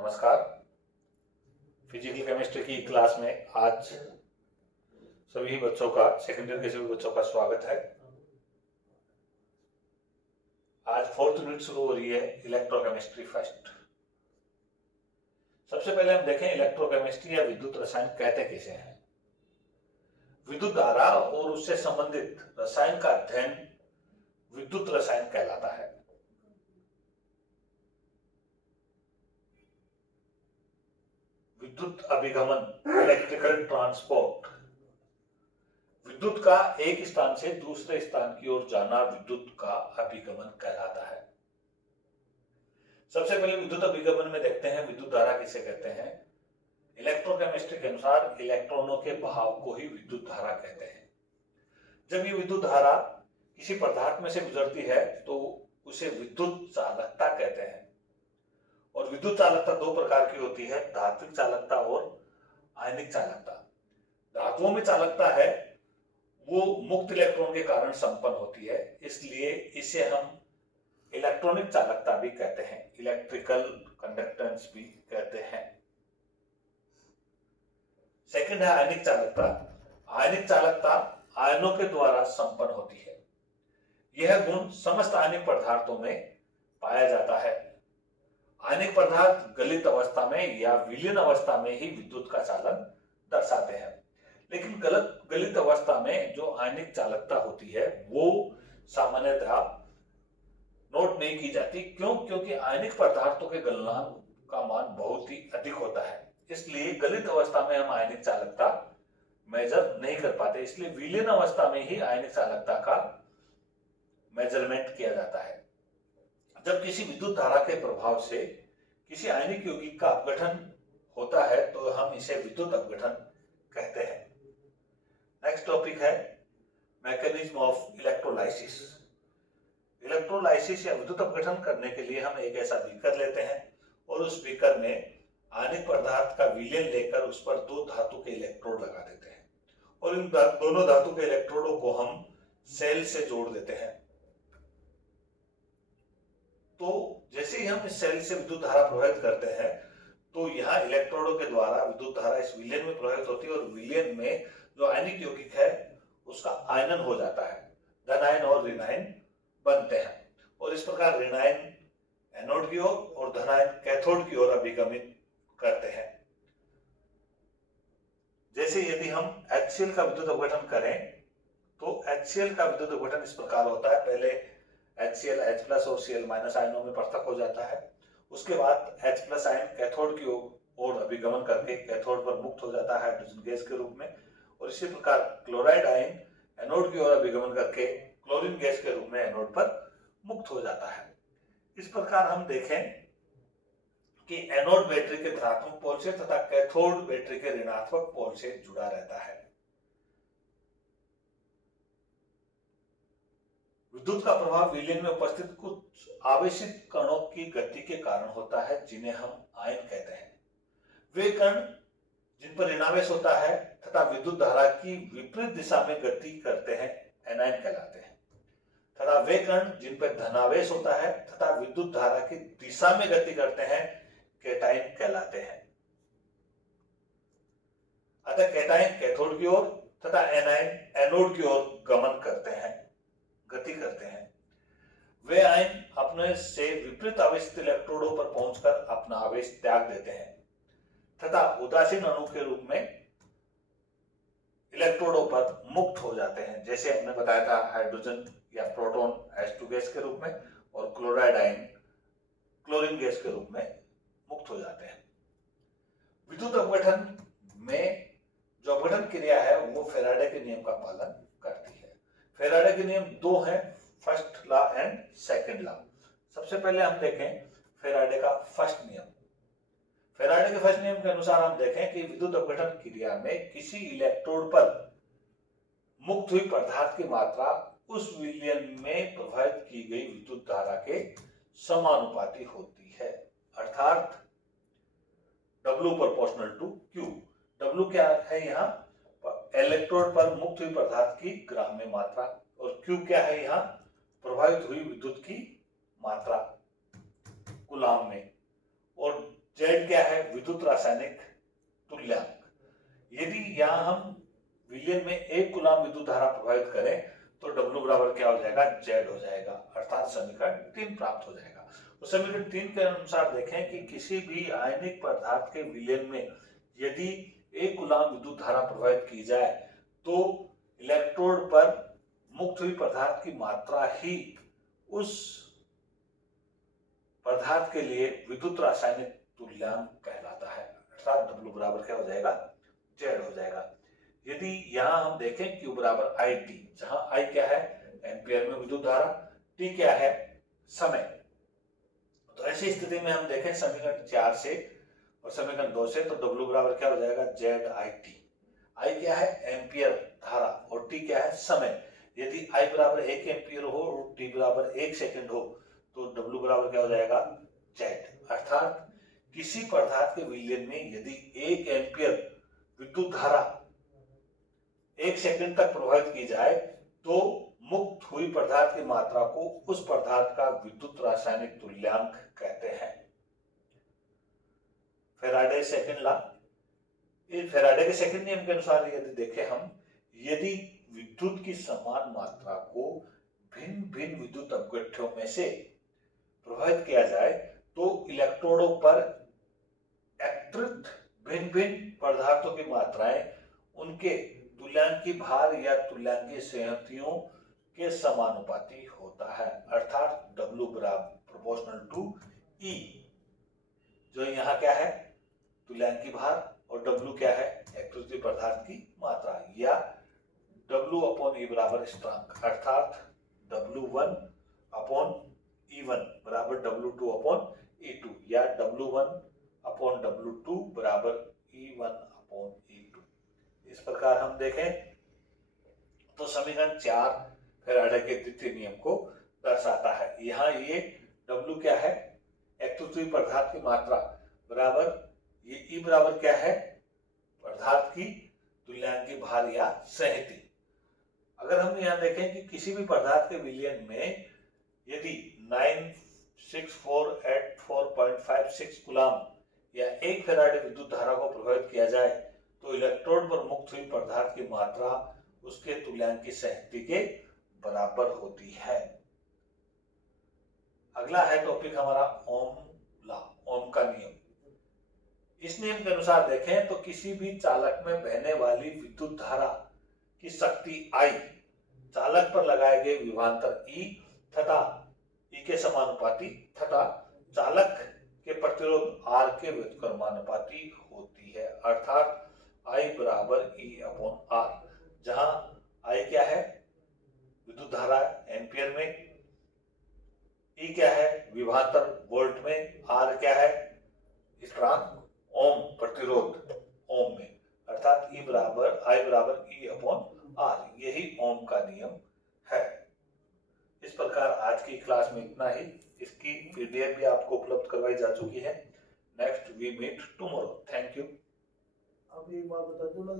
नमस्कार। Physical chemistry की class में आज सभी बच्चों का, सेकेंडरी के सभी बच्चों का स्वागत है। आज 4th यूनिट शुरू हो रही है, इलेक्ट्रोकेमिस्ट्री फर्स्ट। सबसे पहले हम देखें इलेक्ट्रोकेमिस्ट्री या विद्युत रसायन कहते किसे हैं। विद्युत धारा और उससे संबंधित रसायन का अध्ययन विद्युत रसायन कहलाता है। विद्युत अभिगमन, इलेक्ट्रिकल ट्रांसपोर्ट, विद्युत का एक स्थान से दूसरे स्थान की ओर जाना विद्युत का अभिगमन कहलाता है। सबसे पहले विद्युत अभिगमन में देखते हैं विद्युत धारा किसे कहते हैं। इलेक्ट्रोकेमिस्ट्री के अनुसार इलेक्ट्रॉनों के बहाव को ही विद्युत धारा कहते हैं। जब ये विद्युत धारा किसी पदार्थ में से गुजरती है तो उसे विद्युत चालकता कहते हैं। और विद्युत चालकता दो प्रकार की होती है, धात्विक चालकता और आयनिक चालकता। धातुओं में चालकता है वो मुक्त इलेक्ट्रॉन के कारण संपन्न होती है, इसलिए इसे हम इलेक्ट्रॉनिक चालकता भी कहते हैं, इलेक्ट्रिकल कंडक्टेंस भी कहते हैं। सेकंड है आयनिक चालकता। आयनिक चालकता आयनों के द्वारा संपन्न होती है। यह गुण समस्त आयनिक पदार्थों में पाया जाता है। आयनिक पदार्थ गलित अवस्था में या विलीन अवस्था में ही विद्युत का चालन दर्शाते हैं, लेकिन गलित अवस्था में जो आयनिक चालकता होती है वो सामान्यतः नोट नहीं की जाती। क्यों? क्योंकि आयनिक पदार्थों के गलनांक का मान बहुत ही अधिक होता है, इसलिए गलित अवस्था में हम आयनिक चालकता मेजर नहीं कर पाते। इसलिए विलीन अवस्था में ही आयनिक चालकता का मेजरमेंट किया जाता है। जब किसी विद्युत धारा के प्रभाव से किसी आयनिक यौगिक का अपघटन होता है तो हम इसे विद्युत अपघटन कहते हैं। नेक्स्ट टॉपिक है मैकेनिज्म ऑफ इलेक्ट्रोलाइसिस। इलेक्ट्रोलाइसिस या विद्युत अपघटन करने के लिए हम एक ऐसा बीकर लेते हैं और उस बीकर में आयनिक पदार्थ का विलयन लेकर उस पर दो धातु के इलेक्ट्रोड लगा देते हैं और इन दोनों धातु के इलेक्ट्रोडों को हम सेल से जोड़ देते हैं। तो जैसे ही हम इस सेल से विद्युत धारा प्रवाहित करते हैं तो यहाँ इलेक्ट्रोडों के द्वारा विद्युत धारा इस विलयन में प्रवाहित होती है और विलयन में जो आयनिक यौगिक है उसका आयनन हो जाता है। धन आयन और ऋण आयन बनते हैं और इस प्रकार ऋण आयन एनोड की ओर और धन आयन कैथोड की ओर अभिगमित करते हैं। जैसे यदि हम HCl का विद्युत अपघटन करें तो HCl का विद्युत अपघटन इस प्रकार होता है। पहले HCl H+ और Cl- आयनों में पृथक हो जाता है। उसके बाद H+ आयन कैथोड की ओर अभिगमन करके कैथोड पर मुक्त हो जाता है हाइड्रोजन गैस के रूप में, और इसी प्रकार क्लोराइड आयन एनोड की ओर अभिगमन करके क्लोरीन गैस के रूप में एनोड पर मुक्त हो जाता है। इस प्रकार हम देखें कि एनोड बैटरी के धनात्मक पोल से तथा कैथोड बैटरी के ऋणात्मक पोल से जुड़ा रहता है। विद्युत का प्रभाव विलयन में उपस्थित कुछ आवेशित कणों की गति के कारण होता है, जिन्हें हम आयन कहते हैं। वे कण जिन पर ऋणावेश होता है तथा विद्युत धारा की विपरीत दिशा में गति करते हैं एनायन कहलाते हैं, तथा वे कण जिन पर धनावेश होता है तथा विद्युत धारा की दिशा में गति करते हैं कैटायन कहलाते हैं। अतः कैटायन कैथोड की ओर तथा एनायन एनोड की ओर गमन करते हैं, गति करते हैं। वे आयन अपने से विपरीत आवेशित इलेक्ट्रोडों पर पहुंचकर अपना आवेश त्याग देते हैं तथा उदासीन अणु के रूप में इलेक्ट्रोडों पर मुक्त हो जाते हैं। जैसे हमने बताया था हाइड्रोजन या प्रोटॉन H2 गैस के रूप में और क्लोराइड आयन क्लोरीन गैस के रूप में मुक्त हो जाते हैं। विद्युत अपघटन में जो अपघटन क्रिया है वो फैराडे के नियम का पालन करती है। फैराडे के नियम दो हैं, first law and second law. सबसे पहले हम देखें फैराडे का फर्स्ट नियम। फैराडे के फर्स्ट नियम के अनुसार हम देखें कि विद्युत अपघटन क्रिया में किसी इलेक्ट्रोड पर मुक्त हुई पदार्थ की मात्रा उस विलयन में प्रवाहित की गई विद्युत धारा के समानुपाती होती है, अर्थात W proportional to Q। W क्या है यहाँ? इलेक्ट्रोड पर मुक्त हुई पदार्थ की ग्राम में मात्रा, और Q क्या है यहाँ? प्रभावित हुई विद्युत की मात्रा कूलाम में। और जेड क्या है? विद्युत रासायनिक तुल्यांक। यदि यहाँ हम विलयन में 1 कूलम विद्युत धारा प्रवाहित करें तो W बराबर क्या हो जाएगा? जेड हो जाएगा, अर्थात समीकरण 3 प्राप्त हो जाएगा। तो समीकरण 3 के अनुसार देखें कि किसी भी आयनिक पदार्थ के विलयन में यदि 1 कूलम विद्युत धारा प्रवाहित की जाए तो इलेक्ट्रोड पर मुक्त हुई पदार्थ की मात्रा ही उस पदार्थ के लिए विद्युत रासायनिक तुल्यांक कहलाता है, अर्थात W बराबर क्या हो जाएगा? जेड हो जाएगा। यदि यहां हम देखें Q बराबर आई टी, जहां I क्या है? एम्पियर में विद्युत धारा, T क्या है? समय। तो ऐसी स्थिति में हम देखें समीकरण 4 से और समीकरण 2 से, तो W बराबर क्या हो जाएगा? Z I T. I क्या है? एम्पियर धारा और T क्या है? समय। यदि I बराबर 1 एम्पियर हो और T बराबर 1 सेकंड हो तो W बराबर क्या हो जाएगा? जेड। अर्थात किसी पदार्थ के विलयन में यदि 1 एम्पियर विद्युत धारा 1 सेकंड तक प्रवाहित की जाए तो मुक्त हुई पदार्थ की मात्रा को उस पदार्थ का विद्युत रासायनिक तुल्यांक कहते हैं। फैराडे सेकंड लॉ, इस फैराडे के सेकंड नियम के अनुसार यदि देखें हम, यदि विद्युत की समान मात्रा को भिन्न भिन्न विद्युत अपघट्यों में से प्रवाहित किया जाए तो इलेक्ट्रोडों पर एकत्रित भिन्न भिन्न पदार्थों की मात्राएं उनके तुल्यांकी भार या तुल्यांकी संयुतियों के समानुपाती होता है, अर्थात W बराबर प्रोपोर्शनल टू E, जो यहाँ क्या है? तुल्यांकी भार, और W क्या है? एकत्रित पदार्थ की मात्रा, या W अपॉन E बराबर स्थिरांक, अर्थात W1 अपॉन E1 बराबर W2 अपॉन E2, या W1 अपॉन W2 बराबर E1 अपॉन E2। इस प्रकार हम देखें तो समीकरण 4 फैराडे के द्वितीय नियम को दर्शाता है। यहाँ ये W क्या है? एकत्रित पदार्थ की मात्रा बराबर ये E बराबर क्या है? पदार्थ की तुल्यांकी भार या संहति। अगर हम यहाँ देखें कि किसी भी पदार्थ के विलयन में यदि 96484.56 कूलम या 1 फैराडे विद्युत धारा को प्रभावित किया जाए तो इलेक्ट्रोड पर मुक्त हुई पदार्थ की मात्रा उसके तुल्यांकी संहति के बराबर होती है। अगला है टॉपिक हमारा ओम लॉ, ओम का नियम। इस नियम के अनुसार देखें तो किसी भी चालक में बहने वाली विद्युत धारा की शक्ति I चालक पर लगाए गए विभवांतर E तथा E के समानुपाती तथा चालक के प्रतिरोध R के व्युत्क्रमानुपाती होती है, अर्थात I बराबर E अपॉन R, जहां I क्या है? विद्युत धारा एम्पियर में, E क्या है? विभवांतर वोल्ट में, R क्या है? स्थिरांक ओम प्रतिरोध ओम में, अर्थात I बराबर E अपॉन R। यही ओम का नियम है। इस प्रकार आज की क्लास में इतना ही। इसकी पीडीएफ भी आपको उपलब्ध करवाई जा चुकी है। Next we meet tomorrow. Thank you. अब एक बात बता दो ना।